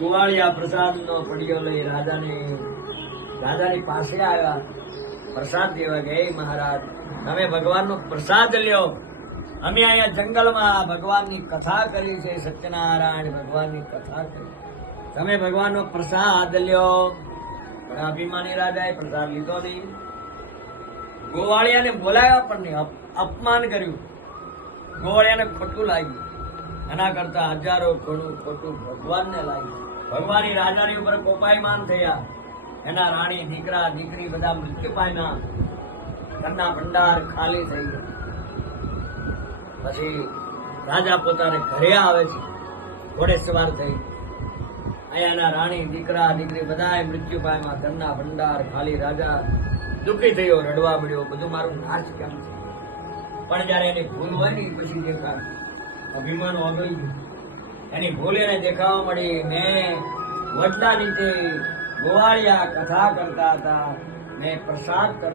ગોવાળિયા પ્રસાદનો પડિયો લઈ રાજાની પાસે આવ્યા. પ્રસાદ દેવા કે હે મહારાજ, તમે ભગવાનનો પ્રસાદ લ્યો. અમે અહીંયા જંગલમાં ભગવાનની કથા કરી છે, સત્યનારાયણ ભગવાનની કથા કરી. તમે ભગવાનનો પ્રસાદ લ્યો. પણ અભિમાની રાજાએ પ્રસાદ લીધો નહીં. ગોવાળિયાને બોલાવ્યા પણ નહીં, અપમાન કર્યું. ગોવાળિયાને ખોટું લાગ્યું. એના કરતા હજારો ઘણું ખોટું ભગવાનને લાગ્યું. ભગવાનની રાજાની ઉપર કોપાયમાન થયા. એના રાણી, દીકરા, દીકરી બધા મૃત્યુ પામ્યા. ઘરના ભંડાર ખાલી થઈ ગયા. પછી રાજા પોતાને ઘરે આવે છે, ઘોડે સવાર થઈ. અહીંયાના રાણી, દીકરા, દીકરી બધા મૃત્યુ પામ્યા. ઘરના ભંડાર ખાલી. રાજા દુઃખી થયો, રડવા મળ્યો. બધું મારું નાશ કેમ છે? પણ જયારે એની ભૂલ હોય ને પછી દેખાય. અભિમાન ઓગળી ગયું. એની ભૂલ એને દેખાવા મળી. મેં વડલા નીચે ગોવાળિયા કથા કરતા હતા, મેં પ્રસાદ